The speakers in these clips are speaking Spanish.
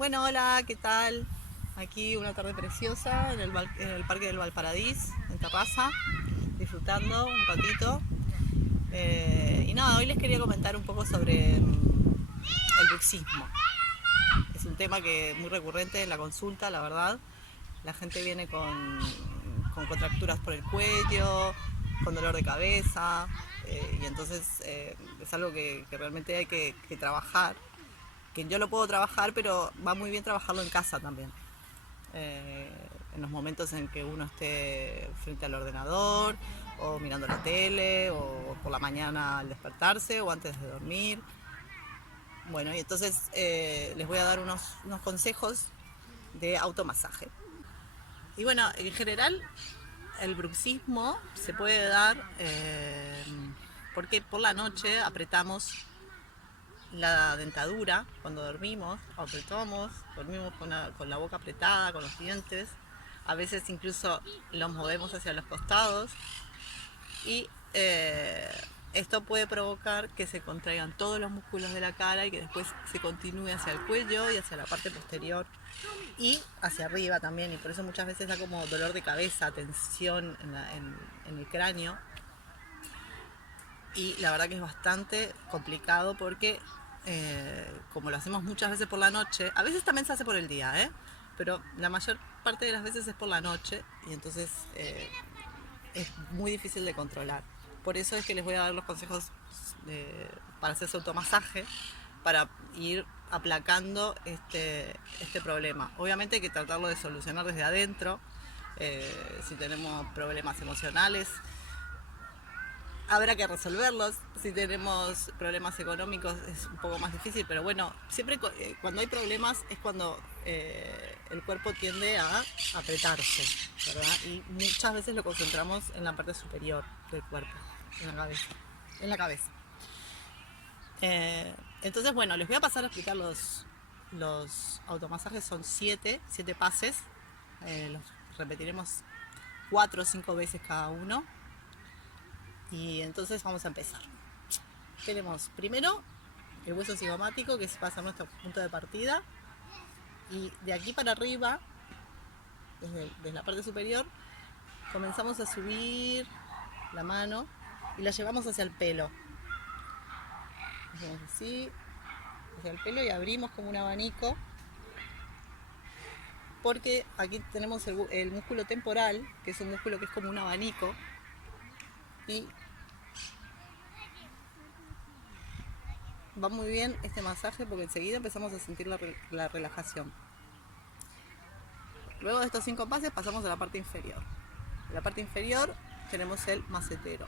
Bueno, hola, ¿qué tal? Aquí una tarde preciosa en en el Parque del Valparadís, en Terraza, disfrutando un ratito. Y nada, hoy les quería comentar un poco sobre el bruxismo. Es un tema que es muy recurrente en la consulta, la verdad. La gente viene con contracturas por el cuello, con dolor de cabeza, y entonces es algo que realmente hay que trabajar. Que yo lo puedo trabajar, pero va muy bien trabajarlo en casa también. eh, en los momentos en que uno esté frente al ordenador o mirando la tele o por la mañana al despertarse o antes de dormir. Bueno, y entonces les voy a dar unos consejos de automasaje. Y bueno, en general el bruxismo se puede dar porque por la noche apretamos la dentadura cuando dormimos, dormimos con la boca apretada, con los dientes, a veces incluso los movemos hacia los costados y esto puede provocar que se contraigan todos los músculos de la cara y que después se continúe hacia el cuello y hacia la parte posterior y hacia arriba también, y por eso muchas veces da como dolor de cabeza, tensión en el cráneo, y la verdad que es bastante complicado porque como lo hacemos muchas veces por la noche, a veces también se hace por el día, pero la mayor parte de las veces es por la noche y entonces es muy difícil de controlar. Por eso es que les voy a dar los consejos para hacerse automasaje, para ir aplacando este problema. Obviamente hay que tratarlo de solucionar desde adentro. Si tenemos problemas emocionales, habrá que resolverlos. Si tenemos problemas económicos es un poco más difícil, pero bueno, siempre cuando hay problemas es cuando el cuerpo tiende a apretarse, ¿verdad? Y muchas veces lo concentramos en la parte superior del cuerpo, en la cabeza. En la cabeza. Entonces, bueno, les voy a pasar a explicar los automasajes. Son siete pases. Los repetiremos 4 o 5 veces cada uno. Y entonces vamos a empezar. Tenemos primero el hueso cigomático, que va a ser nuestro punto de partida. Y de aquí para arriba, desde la parte superior, comenzamos a subir la mano y la llevamos hacia el pelo. Hacemos así, hacia el pelo, y abrimos como un abanico. Porque aquí tenemos el músculo temporal, que es un músculo que es como un abanico. Y va muy bien este masaje porque enseguida empezamos a sentir la relajación. Luego de estos 5 pases pasamos a la parte inferior. En la parte inferior tenemos el macetero,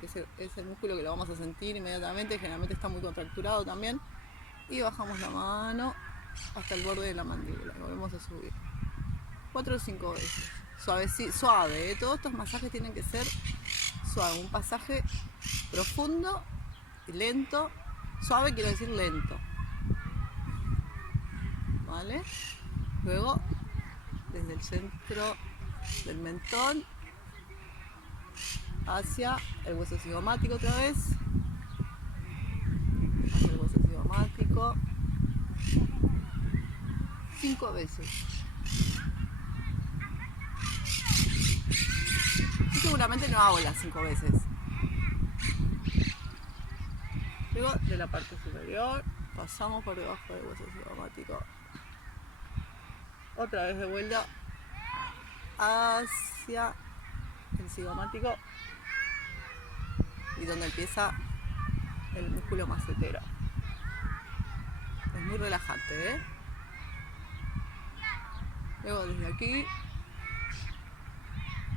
que es el músculo que lo vamos a sentir inmediatamente, generalmente está muy contracturado también. Y bajamos la mano hasta el borde de la mandíbula y volvemos a subir. 4 o 5 veces. Suave, ¿eh? Todos estos masajes tienen que ser suave, un pasaje profundo y lento. Suave quiero decir lento, ¿vale? Luego, desde el centro del mentón hacia el hueso cigomático otra vez, hacia el hueso cigomático 5 veces. Yo seguramente no hago las 5 veces. Luego de la parte superior pasamos por debajo del hueso cigomático, otra vez de vuelta hacia el cigomático y donde empieza el músculo macetero. Es muy relajante, ¿eh? Luego desde aquí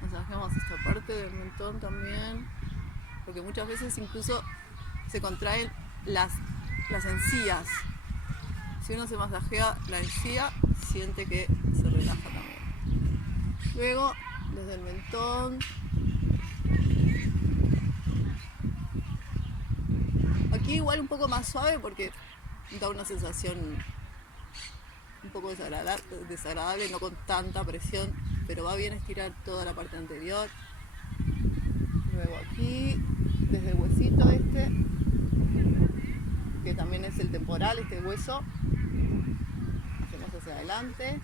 masajamos esta parte del mentón también, porque muchas veces incluso se contraen las encías. Si uno se masajea la encía, siente que se relaja también. Luego, desde el mentón, aquí igual un poco más suave porque da una sensación un poco desagradable, no con tanta presión, pero va bien estirar toda la parte anterior. Luego aquí, desde el huesito que también es el temporal, este hueso, adelante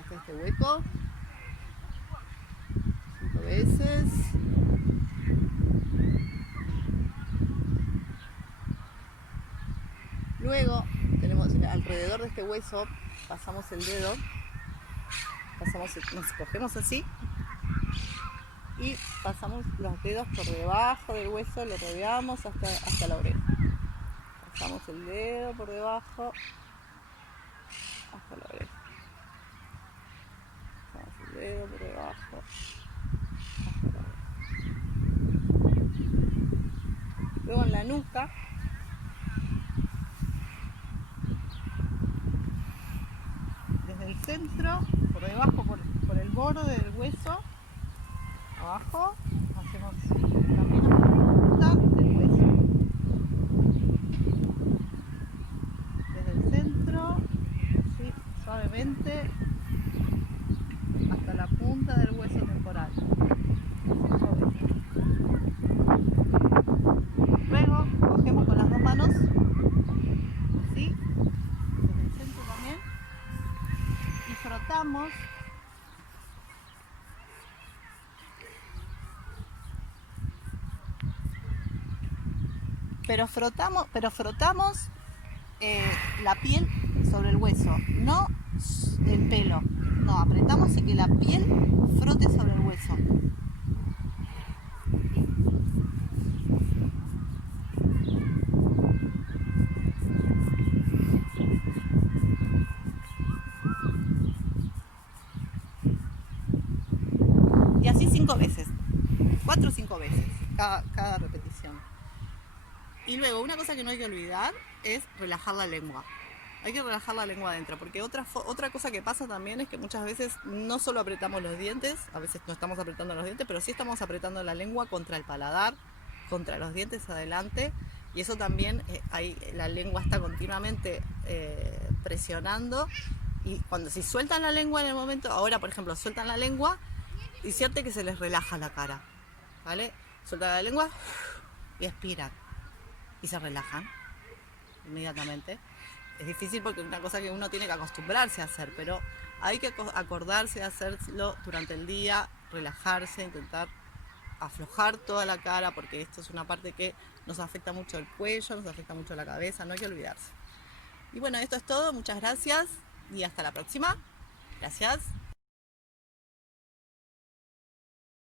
hasta este hueco 5 veces. Luego tenemos alrededor de este hueso, pasamos el dedo, nos cogemos así y pasamos los dedos por debajo del hueso, lo rodeamos hasta la oreja. Pasamos el dedo por debajo hasta la oreja. Pasamos el dedo por debajo hasta la oreja. Luego en la nuca, desde el centro, por debajo, por el borde del hueso, abajo, hacemos también la punta del hueso. Desde el centro, así, suavemente, hasta la punta del hueso temporal. Luego cogemos con las dos manos, así, desde el centro también, y frotamos. Pero frotamos la piel sobre el hueso, no el pelo. No, apretamos y que la piel frote sobre el hueso. Y así 5 veces, 4 o 5 veces, cada repetición. Y luego, una cosa que no hay que olvidar es relajar la lengua. Hay que relajar la lengua adentro, porque otra cosa que pasa también es que muchas veces no solo apretamos los dientes, a veces no estamos apretando los dientes, pero sí estamos apretando la lengua contra el paladar, contra los dientes adelante, y eso también, la lengua está continuamente presionando, y si sueltan la lengua en el momento, ahora por ejemplo sueltan la lengua, y siente que se les relaja la cara, ¿vale? Sueltan la lengua y expiran, y se relajan inmediatamente. Es difícil porque es una cosa que uno tiene que acostumbrarse a hacer, pero hay que acordarse de hacerlo durante el día, relajarse, intentar aflojar toda la cara, porque esto es una parte que nos afecta mucho el cuello, nos afecta mucho la cabeza, no hay que olvidarse. Y bueno, esto es todo, muchas gracias y hasta la próxima. Gracias.